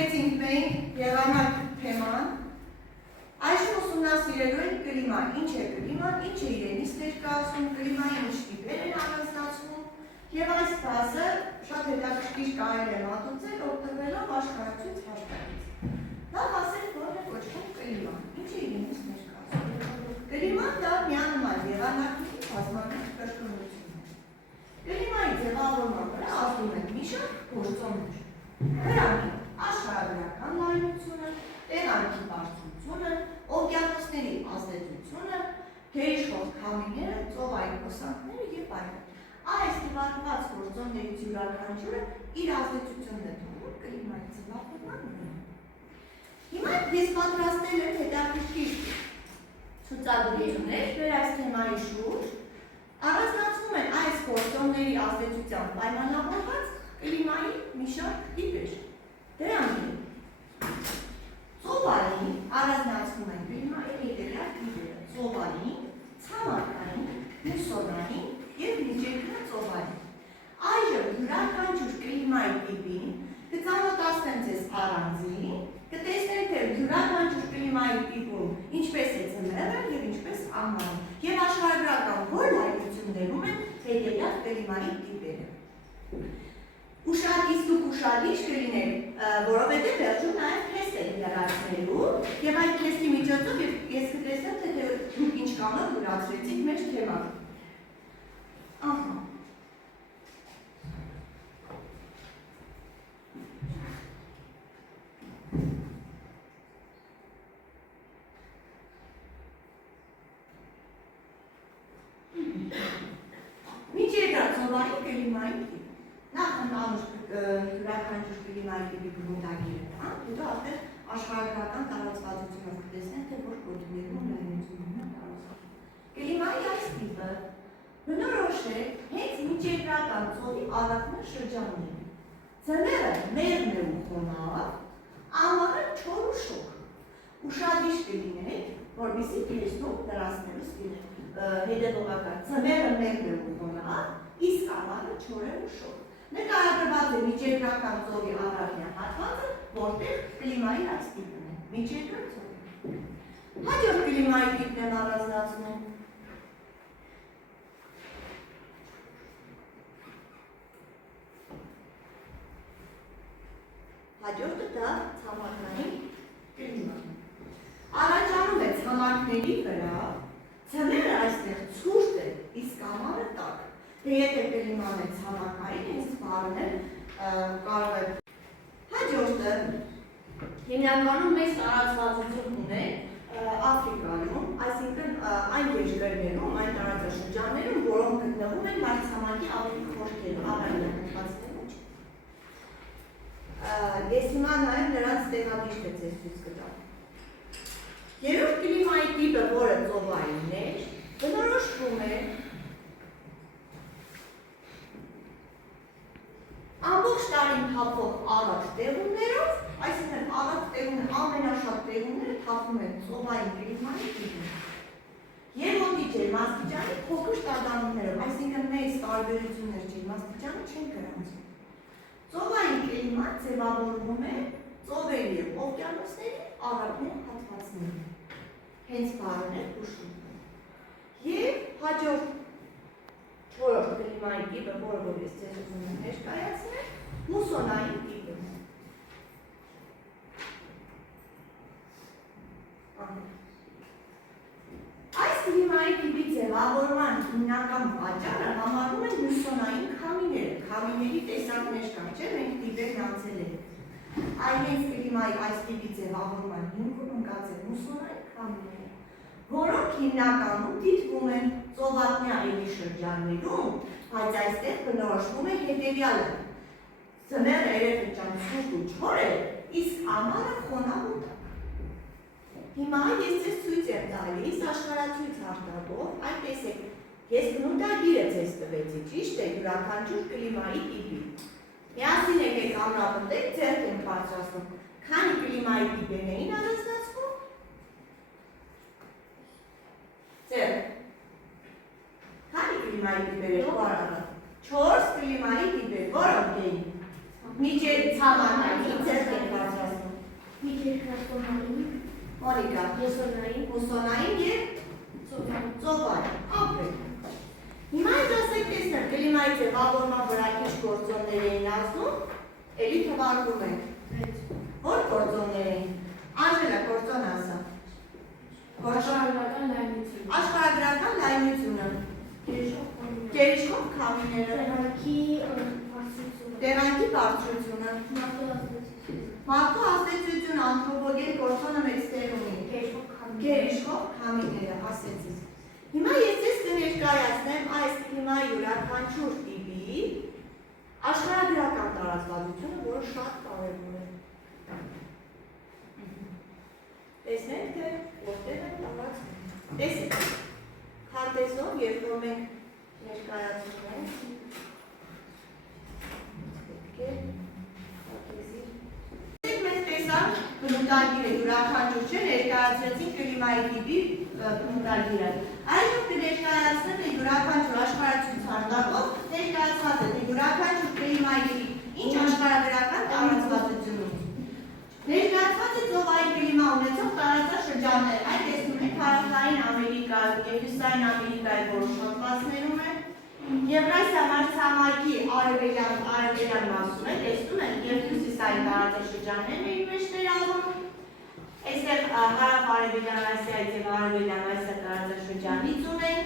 Ստացվեցինք մենք եղանակ թեման, այժմ ուսումնասիրելու ենք կլիման, ինչ է կլիման, ինչ է իրենից ներկայացնում, կլիմայի ինչ տիպեր են առանձնացվում, եւ այս դասը շատ հետաքրքիր կարելի է մատուցել օգտվելով աշխարհացույց հաշվարկից։ Նախ ասենք, որ է կոչվում կլիման, ինչ է իրենից ներկայացնում։ Կլիման դա միանման եղանակների բազմաթիվ կրկնություն է։ Կլիմայի ձևավորման վրա ազդում են մի շարք գործոններ։ Դրանք են աշխարհագրական լայնությունը, տեղանքի բարձրությունը, օվկիանոսների ազդեցությունը, գերիշխող քամիները, ծովային հոսանքները եւ այլն։ Այս նվիրված գործոններից յուրաքանչյուրը իր ազդեցությունն է թողնում կլիմայի ձևավորման վրա։ Հիմա ես պատրաստել եմ հետաքրքիր ցուցադրություններ մեր այս թեմայի շուրջ, առանձնացվում են այս գործոնների ազդեցությամբ պայմանավորված կլիմայի մի շարք տիպեր։ Դրանք են ծովային առանձնացվում են կլիմայի հետևյալ տիպերը՝ ծովային, ցամաքային, մուսոնային եւ միջերկրածովային։ Այժմ յուրաքանչյուր կլիմայի տիպին կծանոթացնեմ ձեզ առանձին, կտեսնենք թե յուրաքանչյուր կլիմայի տիպում ինչպես է ձմեռը եւ ինչպես ամառը, եւ աշխարհագրական որ լայնություններում են հետևյալ կլիմայի տիպերը։ Ուշադիր դուք ուշադիր կլինեք, որովհետև վերջում նաև թեստ եք լրացնելու եւ այդ թեստի միջոցով ես կտեսնեմ թե դուք ինչքանով յուրացրեցիք մեր թեման։ Ահա։ Միջերկրածովային կլիմայի տիպ։ Նախ ընդհանուր յուրաքանչյուր կլիմայի տիպի բնութագիրը, հետո արդեն աշխարհագրական տարածվածությունով կտեսնենք, թե որ գոտիներում լայնությունն է տարածվում։ Կլիմայի այս տիպը բնորոշ է հենց միջերկրական ծովի առավել շրջաններում։ Ձմեռը մեղմ է ու խոնավ, ամառը չոր ու շոգ։ Ուշադիր կլինեք, որպեսզի տեսնող լրացնելուց հետևողական ձմեռը մեղմ է ու խոնավ, իսկ ամառը չոր է ու շոգ։ Նկարագրված է միջերկրական ծովի առափնյա հատվածը, որտեղ կլիմայի այս տիպն է, միջերկրածովի։ Հաջորդ կլիմայի տիպն են առանձնացնում։ Հաջորդը դա ցամաքային կլիման։ Առաջանում է ցամաքների վրա, ձմեռը այստեղ ցուրտ է, իսկ ամառը տաք։ Թե եթե կլիման է ցամաքային, հենց բառն էլ կարող է։ Հաջորդը հիմնականում մեծ տարածվածություն ունի Աֆրիկայում, այսինքն այն երկրներում, այն տարածաշրջաններում, որոնք գտնվում են մայրցամաքի ավելի խորքերում, առայժմ չէ։ Ես հիմա նաև նրանց տեղադիրքը ձեզ ցույց կտամ։ Երրորդ կլիմայի տիպը, որը ծովային է, բնորոշվում է ամբողջ տարին թափվող առատ տեղումներով, այսինքն առատ տեղումները, ամենաշատ տեղումները թափվում են ծովային կլիմայի տիպում։ Երրորդի ջերմաստիճանի փոքր տատանումներով, այսինքն մեծ տարբերություններ ջերմաստիճանը չեն գրանցում։ Ծովային կլիման ձևավորվում է ծովերի և օվկիանոսների առափնյա հատվածներում։ Հենց բառն է հուշում։ Եվ հաջորդ որոշ կլիմայի տիպը, որը որ ես ձեզ ուզում եմ ներկայացնել, մուսոնային տիպն է։ Այս կլիմայի տիպի ձևավորման հիմնական պատճառը համարվում են մուսոնային քամիները, քամիների տեսակներ կան, չէ՞, մենք տիպերն անցել ենք։ Այս կլիմայի այս տիպի ձևավորման հիմքում ընկած են մուսոնային քամիները, որոնք հիմնականում դիտվում են ծովափնյա էլի շրջաններում, բայց այստեղ բնորոշվում է հետևյալը։ Ձմեռը երեխեքան ցուրտ ու չոր է, իսկ ամառը խոնավ ու տաք։ Հիմա ես ձեզ ցույց եմ տալիս աշխարհացույց հաշվարկով, այ տեսեք, ես բնութագիրը ձեզ տվեցի, ճիշտ է, յուրաքանչյուր կլիմայի տիպի։ Միասին եկեք ամրապնդեք, ձեռք ենք բարձրացնում, քանի կլիմայի տիպերն էին առանձնացվում։ Ձեր, քանի կլիմայի տիպեր էր բարարը, 4 կլիմայի տիպեր, որոնք էին, միջեր ցամաքային, ձեր ենք բարձրացնում, Մոնիկա, մուսոնային և ծովային, ապրեք։ Հիմա այս ասեք տեսնեմ, կլիմայի ձևավորման վրա քիչ գործոններ էին ասում, էլի թվարկում ենք։ Որ գործոններ էին։ Անժելա, գործոն ասա։ Աշխարհագրական լայնությունը։ Գերիշխող քամիները։ Տեղանքի բարձրությունը։ Մարդու ազդեցությունը անթրոպոգեն գործոնը մեծ տեղ ունի։ Գերիշխող քամիները, ասեցի։ Հիմա ես ձեզ կներկայացնեմ այս կլիմայի յուրաքանչյուր տիպի աշխարհագրական տարածվածությունը, որը շատ կարևոր է։ Տեսնենք, թե որտեղ են տարածվում։ Տեսեք, քարտեզով, երբ որ մենք ներկայացնում ենք, մենք տեսանք բնութագիրը յուրաքանչյուր չէ, ներկայացրեցինք կլիմայի տիպի բնութագիրը։ Այժմ կներկայացնեմ յուրաքանչյուր աշխարհացուցարդակով ներկայացված է յուրաքանչյուր կլիմայի տիպի ինչ աշխարհագրական տարածվածություն ունի։ Ներկայացված է ծովային կլիմա ունեցող տարածաշրջաններ, այդ տեսնում եք հարավային Ամերիկայում և հյուսիսային Ամերիկայի որոշ հատվածներում է, Եվրասիա մայրցամաքի արևելյան մասում է, տեսնում եք, և հյուսիսային տարածաշրջաններն էին մեջ ներառվում։ Այստեղ հարավ-արևելյան Ասիայից և արևելյան Ասիա տարածաշրջանից ունենք,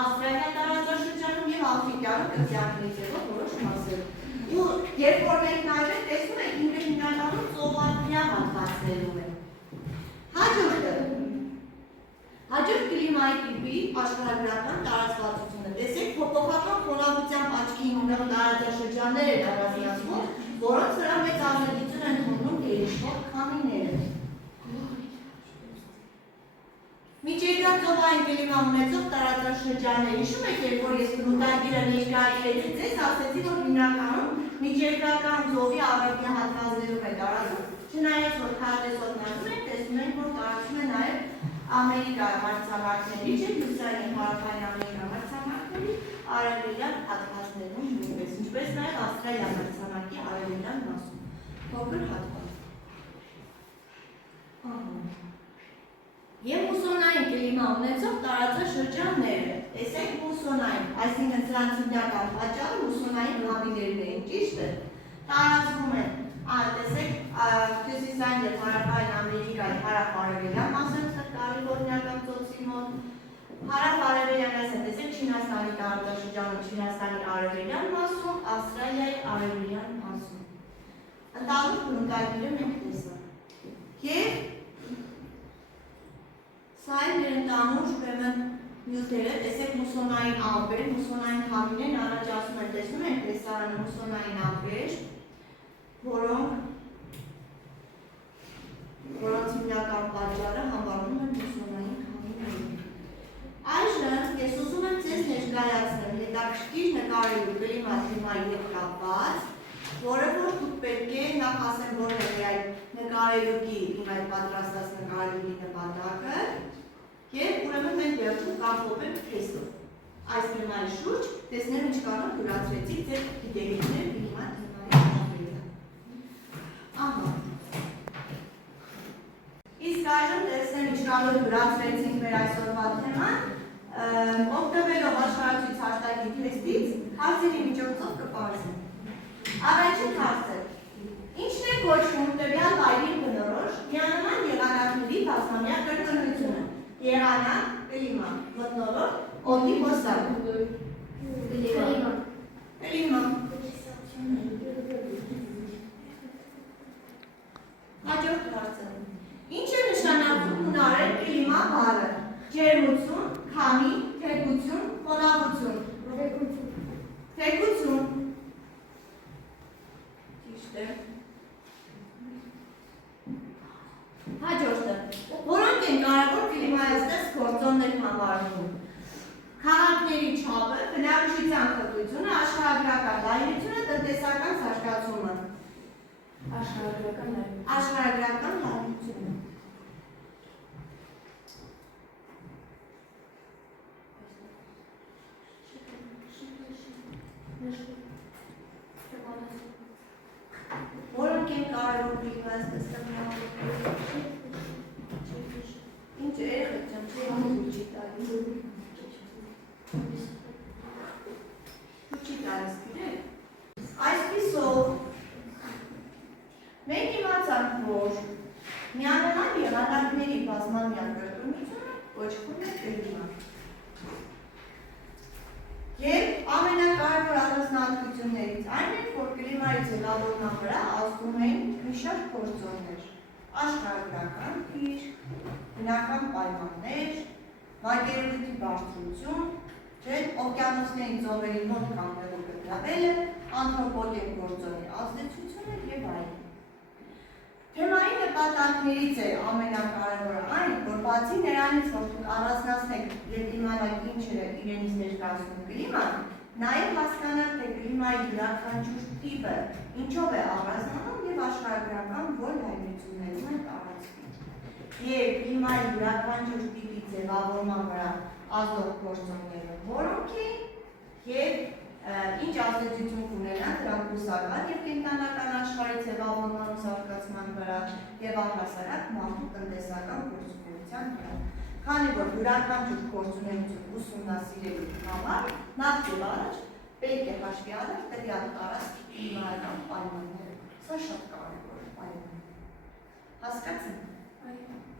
Ավստրալիա տարածաշրջանում և Աֆրիկայում կղզիակների ձևով որոշ մասեր։ Ու երբ որ մենք նայենք, տեսնում եք, ինքը հիմնականում ծովափնյա հատվածներում է։ Հաջորդ կլիմայի տիպի աշխարհագրական տարածվածությունը։ Տեսեք, փոփոխական խոնավությամբ աչքի ունող տարածաշրջաններ են առանձնացվում, որոնց վրա մեծ ազդեցություն են թողնում գերիշխող քամիները։ Միջերկրյա ծովային կլիմա ունեցող տարածաշրջաններ, հիշում եք, երբ որ ես բնութագիրը ներկայացրեցի ձեզ, ասեցի, որ հիմնականում միջերկրական ծովի արևելյան հատվածներում է տարածվում, չնայած որ քարտեզով նայում ենք, տեսնում ենք, որ տարածվում է նաև Ամերիկա մայրցամաքների, հյուսիսային հարավային Ամերիկա մայրցամաքների արևելյան հատվածներում նույնպես, ինչպես նաև Ավստրալիա մայրցամաքի արևելյան մասում, փոքր հատված։ Եվ մուսոնային կլիմա ունեցող տարածաշրջանները, տեսեք մուսոնային, այսինքն սրանց հիմնական պատճառը մուսոնային քամիներն էին, ճիշտ է, տարածվում են, տեսեք հյուսիսային և հարավային Ամերիկայի հարավ-արևելյան մասը կալիֆոռնիական ծոցի մոտ, հարավ-արևելյան Ասիա, տեսեք Չինաստանի տարածաշրջանում, Չինաստանի արևելյան մասում, Ավստրալիայի արևելյան մասում։ Ընդհանուր բնութագիրը մենք տեսանք։ Եվ սա են մեր ընդհանուր ուրեմն նյութերը, տեսեք մուսոնային ամպեր, մուսոնային քամիներն առաջացնում են, տեսնում ենք տեսարանը մուսոնային ամպեր, որոնց հիմնական պատճառը համարվում են մուսոնային քամիները։ Այժմ ես ուզում եմ ձեզ ներկայացնեմ հետաքրքիր նկարելու կլիմա թեմայի հետ կապված, որը որ դուք պետք է նախ ասեմ որն է այդ նկարելուկի, իմ այդ պատրաստած նկարելուկի նպատակը, և ուրեմն մենք վերջում կապվենք թեստով։ Այս թեմայի շուրջ տեսնեմ ինչքանով յուրացրեցիք ձեր գիտելիքները կլիմա թեմայի շուրջ։ Ահա։ Իսկ այժմ տեսնեմ ինչքանով յուրացրեցինք մեր այսօրվա թեման, օգտվելով աշխարհացույց հաշտագի թեստից հարցերի միջոցով կպարզեմ։ Առաջին հարցը. ինչն է կոչվում տվյալ վայրի բնորոշ միանման եղանակների բազմամյա կրկնությունը։ Եղանակ, կլիմա, մթնոլորտ, օդի հոսանք։ Կլիմա։ Հաջորդ հարցը. ինչ է նշանակում հունարեն կլիմա բառը։ Ջերմություն, քամի, թեքություն, խոնավություն։ Թեքություն։ Ճիշտ է։ Հաջորդը. որոնք են կարևոր կլիմայացնող գործոններ համարվում։ Քաղաքների չափը, բնակչության խտությունը, աշխարհագրական լայնությունը, տնտեսական զարգացումը։ Աշխարհագրական լայնությունը։ Որոնք Որոնք են կարող կլիմայի ստեղծման։ Ինչ երեխեք ջան, չէ՞ չի տալիս։ Չի տալիս, գիտեք։ Այսպիսով մենք իմացանք, որ միանալան եղանակների բազմամյա կրկնությունը կոչվում է կլիմա։ Եվ ամենակարևոր առանձնահատկություններից այն է, որ կլիմայի ձևավորման վրա ազդում են մի շարք գործոններ՝ աշխարհագրական թիր, բնական պայմաններ, մակերևույթի բարձրություն, օվկիանոսների ծովերի մոտ կանգնելու գտնվելը, անթրոպոգեն գործոնի ազդեցությունը եւ այլն։ Թեմայի նպատակներից է ամենակարևորը այն, որ բացի նրանից, որ դուք առանձնացնեք եւ իմանաք ինչ է իրենից ներկայացնում կլիման, նաեւ հասկանաք, թե կլիմայի յուրաքանչյուր տիպը ինչով է առանձնանում եւ աշխարհագրական որ լայնություններում է տարածվում։ Եվ կլիմայի յուրաքանչյուր տիպի ձևավորման վրա ազդող գործոնները որոնք են եւ ինչ ազդեցություն կունենան դրանք բուսական եւ կենտրոնական աշխարհի ձևավորման ու զարգացման վրա եւ առհասարակ մարդու տնտեսական գործունեության վրա։ Քանի որ յուրաքանչյուր գործունեություն ուսումնասիրելու համար նախ եւ առաջ պետք է հաշվի առնել տվյալ տարածքի կլիմայական պայմանները։ Սա շատ կարևոր է, պայման։ Հասկացա՞ք։ Այո։